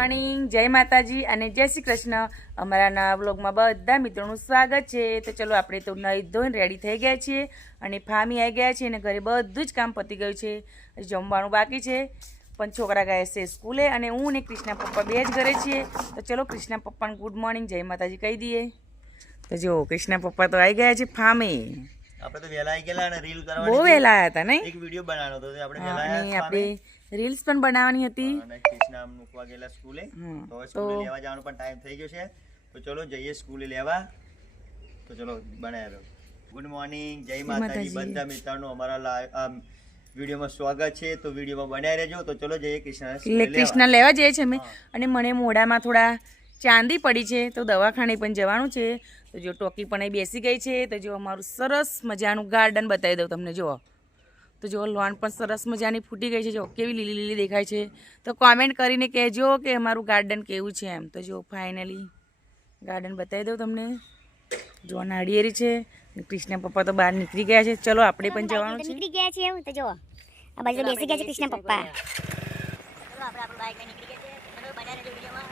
Morning, જય માતાજી અને જય શ્રી કૃષ્ણ। અમારા નવા બ્લોગમાં બધા મિત્રોનું સ્વાગત છે। તો ચલો આપણે તો નાઈ ધોઈને રેડી થઈ ગયા છીએ અને ફામી આવી ગયા છે અને ઘરે બધું જ કામ પતી ગયું છે। જમવાનું બાકી છે પણ છોકરા ગયા છે સ્કૂલે અને હું ને કૃષ્ણા પપ્પા બે જ ઘરે છીએ। તો ચલો કૃષ્ણા પપ્પાને ગુડ મોર્નિંગ, જય માતાજી કહી દઈએ। તો જો કૃષ્ણા પપ્પા તો આવી ગયા છે ફામે। આપણે તો વેલા આવી ગયેલા અને રીલ કરવાની બહુ વહેલા આવ્યા હતા નહીં? એક વિડિયો બનાવવાનો હતો આપણે વેલા આવ્યા આપણે રીલ્સ પણ બનાવવાની હતી અને કૃષ્ણા મૂકવા ગયેલા સ્કૂલે। તો સ્કૂલે લેવા જવાનો પણ ટાઈમ થઈ ગયો છે। તો ચલો જઈએ સ્કૂલે લેવા। તો ચલો બનાવ્યા રહો। ગુડ મોર્નિંગ, જય માતાજી બધા મિત્રોનો અમારા વિડીયોમાં સ્વાગત છે। તો વિડીયોમાં બનાવી રહેજો। તો ચલો જઈએ કૃષ્ણ લેવા જઈએ છે અમે અને મને મોઢામાં થોડા ચાંદી પડી છે તો દવાખાને પણ જવાનું છે। તો જો ટોકી પણ અહીં બેસી ગઈ છે। તો જો અમારું સરસ મજાનું ગાર્ડન બતાવી દઉં તમને। જુઓ તો જો લોન પણ સરસ મજાની ફૂટી ગઈ છે। જો કેવી લીલી લીલી દેખાય છે। તો કોમેન્ટ કરીને કહેજો કે અમારું ગાર્ડન કેવું છે એમ। તો જો ફાઇનલી ગાર્ડન બતાવી દઉં તમને। જો નાળિયેરી છે અને કૃષ્ણ પપ્પા તો બહાર નીકળી ગયા છે। ચલો આપણે પણ જવાનું છે। નીકળી ગયા છે તો જો આ બાજુ બેસી ગયા છે કૃષ્ણ પપ્પા। ચલો આપણે આપણું બાઈક લઈને નીકળી ગયા છે। ચલો બજાર જો વિડિયોમાં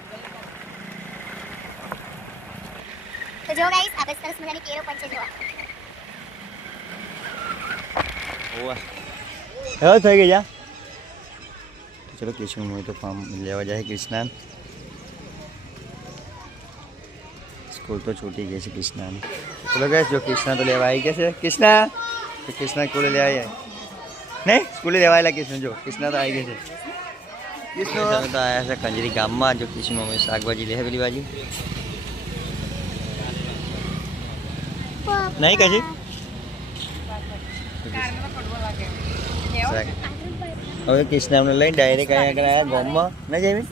તો જો ગાઈસ આપણે સરસ મજાની કેરો પણ છે। જો ઓવા હવે થઈ ગયા। ચલો કૃષ્ણ તો ફાર્મ લેવા જાય કૃષ્ણા। સ્કૂલ તો છૂટી ગઈ છે કૃષ્ણાની। ચલો ગાઈસ જો કૃષ્ણા તો લેવા આવી ગયા છે। કૃષ્ણા તો કૃષ્ણા સ્કૂલે લેવા આવ્યા નહીં? સ્કૂલે લેવા આવેલા કૃષ્ણ। જો કૃષ્ણા તો આવી ગયા છે। કૃષ્ણ તો આવ્યા છે કંજરી ગામમાં। જો કૃષ્ણ અમે શાકભાજી લે પેલી બાજુ નહીં કશી હવે કૃષ્ણાને લઈને ડાયરેક્ટ અહીંયા આગળ આવ્યા ગામમાં ના જઈએ।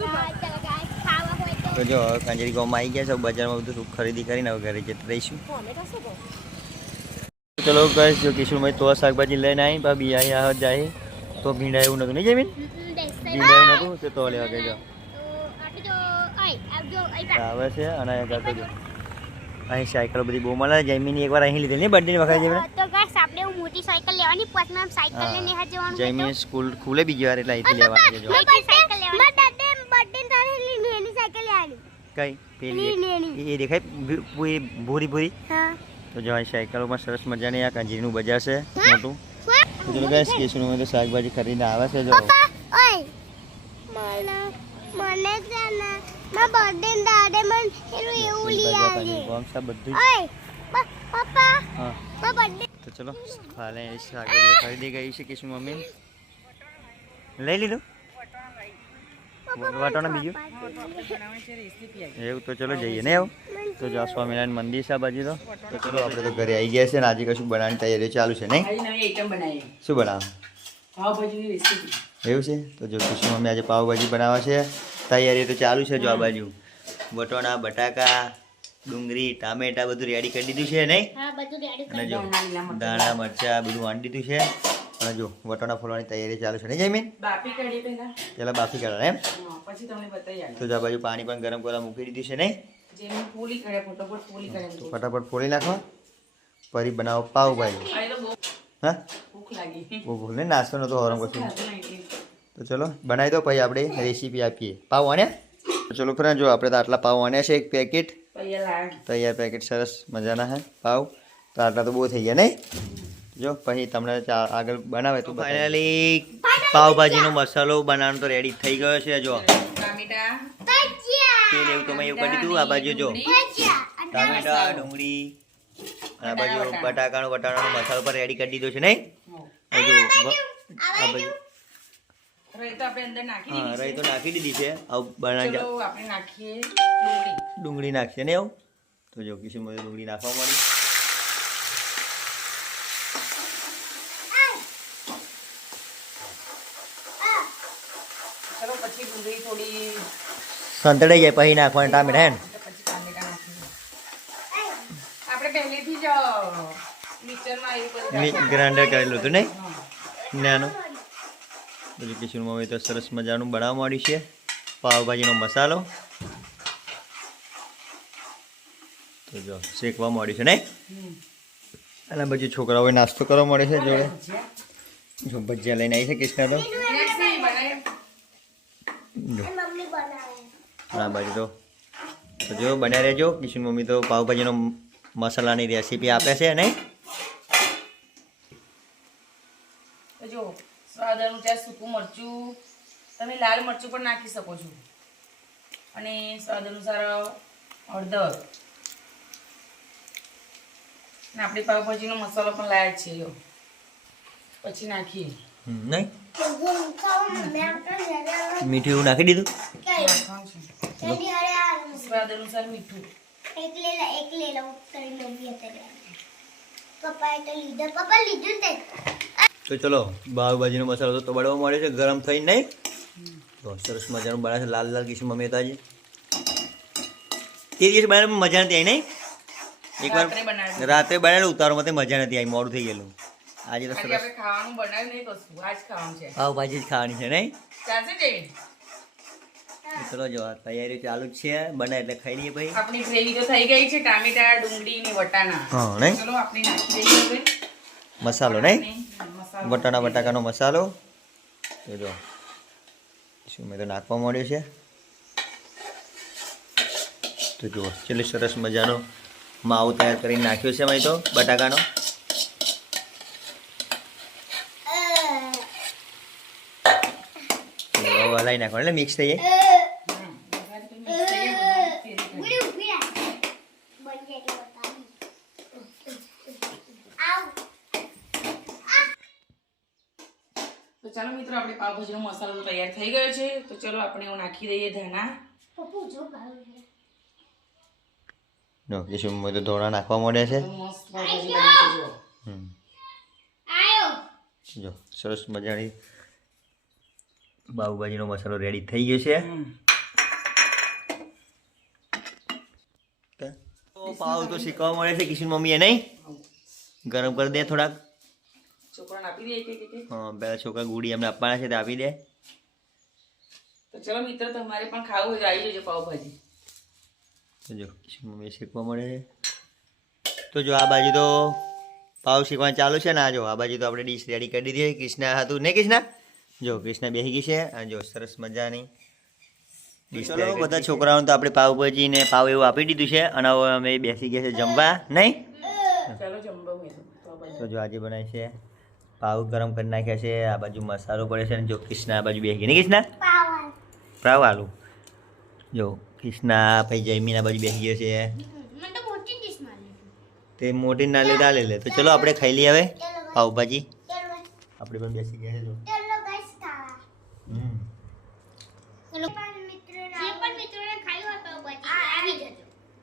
તો જો હવે કંજરી ગામમાં આવી ગયા છે। બજારમાં બધું ખરીદી કરીને હવે ઘરે જતા રહીશું। ચલો કહીશ જો કિશોરભાઈ તો શાકભાજી લઈને આવી ભાભી અહીંયા જાય તો ભીંડા એવું નતું નહીં જમીન ભીંડા એવું નતું તો લેવા ગઈ જાઓ આવે છે અને અહીંયા જો અહીં સાયકલ બધી બહુ મળે। જમીન એકવાર અહીં લીધેલી નહીં બર્થડે વખતે જમીન તો ગાઈસ આપણે મોટી સાયકલ લેવાની પછી આમ સાયકલ લઈને નેહા જવાનું। જમીન સ્કૂલ ખુલે બીજી વાર એટલે અહીંથી લેવાની છે। જો સાયકલ લેવાની બર્થડે તારે લેની સાયકલ લેવાની કઈ પેલી એ દેખાય ભૂરી ભૂરી હા। તો જો અહીં સાયકલોમાં સરસ મજાની આ કંજીરીનું બજાર છે મોટું। તો ચલો ગાઈસ કેશુમાં તો શાકભાજી ખરીદીને આવે છે। જો ઓય મને છે ને મારા બર્થડે દાડે મને એવું લઈ આવજે બધું ઓય પપ્પા હા મારા બર્થડે તો ચલો હાલે શાકભાજી ખરીદી ગઈ છે કેશુ મમ્મી લઈ લીધું વાટોના બીજું એવું। તો ચલો જઈએ ને એવું તો જો સ્વામિનારાયણ મંદિર છે બાજુ। તો ચલો આપણે તો ઘરે આવી ગયા છે ને આજે કશું બનાવવાની તૈયારી ચાલુ છે નહીં? શું બનાવવાનું એવું છે? તો જો કૃષ્ણ મમ્મી આજે પાવભાજી બનાવવા છે। તૈયારી તો ચાલુ છે। જો આ બાજુ વટોણા બટાકા ડુંગળી ટામેટા બધું રેડી કરી દીધું છે નહીં? હા બધું રેડી અને જો દાણા મરચા બધું વાંડી દીધું છે અને જો વટોણા ફોલવાની તૈયારી ચાલુ છે નહીં જમીન? પેલા બાફી કાઢવા એમ પછી તમને બતાવી તો આ બાજુ પાણી પણ ગરમ કરવા મૂકી દીધું છે નહીં? તો ફટાફટ ફોલી નાખવા ફરી બનાવો પાવભાજી। હા બહુ ભૂલ નહીં નાસ્તો નતો હરમ કશું। તો ચલો બનાવી દો પછી આપણે રેસીપી આપીએ પાવ આને। તો ચલો ફ્રેન્ડ જો આપણે તો આટલા પાવ આને છે એક પેકેટ તૈયાર પેકેટ સરસ મજાના હે પાવ। તો આટલા તો બહુ થઈ ગયા નહીં? જો પછી તમને આગળ બનાવે તો ફાઇનલી પાવભાજીનો મસાલો બનાવવાનો તો રેડી થઈ ગયો છે। જો તેલ એવું તો મેં એવું કરી દીધું। આ બાજુ જો ટામેટા ડુંગળી આ બાજુ વટાણાનો મસાલો પણ રેડી કરી દીધો છે નહીં? જો આ બાજુ હા રહી તો નાખી દીધી છે। ડુંગળી નાખીએ ને એવું તો જો કિશોર ડુંગળી નાખવા મળી। સંતળાઈ જાય પછી નાખવાના ટામેટા હે ને ગ્રાઇન્ડર કરેલું હતું નહીં નાનું। પછી કિશોરમાં હવે તો સરસ મજાનું બનાવવા માંડ્યું છે પાવભાજીનો મસાલો। તો જો શેકવા માંડ્યું છે નહીં? અને પછી છોકરાઓએ નાસ્તો કરવા મળે છે જોડે જો ભજીયા લઈને આવી છે કૃષ્ણા તો આ બાજુ તો જો બન્યા રહેજો. કિશન મમ્મી તો પાવભાજીનો મસાલાની રેસીપી આપે છે નહીં? તો જો સ્વાદ અનુસાર સૂકું મરચું, તમે લાલ મરચું પણ નાખી શકો છો, અને સ્વાદ અનુસાર હળદર, અને આપણી પાવભાજીનો મસાલો પણ લાયા છે. જો પછી નાખીએ. નહીં મીઠું એવું નાખી દીધું. નાખવાનું છે સ્વાદ અનુસાર મીઠું. તો ચલો પાવભાજીનો મસાલો તો બળવા મળે છે ગરમ થઈ નહીં? તો સરસ મજાનું બને છે લાલ લાલ. કિશન મમ્મી હતા આજે તે દિવસ બનાવવામાં મજા નથી આવી નહીં? એકવાર રાત્રે બનાવેલું ઉતારવામાં મજા નથી આવી, મોડું થઈ ગયેલું. આજે તો સરસ આપણે ખાવાનું બનાવ્યું નહીં કશું, આજ ખાવાનું છે. પાવભાજી જ ખાવાની છે નહીં? ચાલશે જઈ. ચલો જો તૈયારી ચાલુ જ છે, બને એટલે ખાઈ લઈએ ભાઈ. આપણી ગ્રેવી તો થઈ ગઈ છે, ટામેટા, ડુંગળી ને વટાણા. હા નહીં? ચલો આપણે નાખી દઈએ હવે મસાલો નહીં? મસાલો. વટાણા બટાકાનો મસાલો. તો જો શું મેં તો નાખવા માંડ્યો છે. તો જુઓ ચલો સરસ મજાનો માવો તૈયાર કરીને નાખ્યો છે મેં તો બટાકાનો. હલાવી નાખવાનું એટલે મિક્સ થઈ જાય. તો ચાલો મિત્રો આપણે પાવભાજીનો મસાલો તો તૈયાર થઈ ગયો છે. તો ચલો આપણે એવું નાખી દઈએ ધાણા. જો કિશન મમ્મી તો ધોળા નાખવા માંડ્યા છે. તો મસ્ત પાવભાજી બની છે. જુઓ. જો સરસ મજાની પાવભાજીનો મસાલો રેડી થઈ ગયો છે. તો પાવ તો શીખવા મળે છે કિશન મમ્મીએ નહીં? ગરમ કરી દે થોડાક. છોકરાને આપી દે એક એક. હા પેલા છોકરા ગુડી એમને આપવાના છે તે આપી દે. તો ચલો મિત્રો તમારે પણ ખાવું હોય તો આવી જજો પાવભાજી. તો જો કિશન મમ્મી શીખવા મળે છે. તો જો આ બાજુ તો પાવ શીખવાનું ચાલુ છે ને. આ જો આ બાજુ તો આપણે ડીશ રેડી કરી દીધી છે. કૃષ્ણા હતું ને કૃષ્ણા? જો કૃષ્ણા બેસી ગઈ છે અને જો સરસ મજાની ડીશ. ચલો બધા છોકરાઓને તો આપણે પાવભાજી ને પાવ એવું આપી દીધું છે અને હવે અમે બેસી ગયા છે જમવા નહીં? ચાલો જમવા મેં પાવભાજી. તો જો આજે બનાવી છે પાવ ગરમ કરી નાખ્યા છે. આ બાજુ મસાલો પડે છે અને જો કૃષ્ણા આ બાજુ બેસી ગઈ ને કૃષ્ણા? પાવ આલુ. જો કૃષ્ણા પછી જયમીન આ બાજુ બેસી ગયો છે. તે મોટી ના લે લે લે. તો ચલો આપણે ખાઈ લઈએ હવે પાવભાજી. આપણે પણ બેસી ગયા છે જો.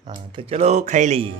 હા તો ચલો ખાઈ લઈએ.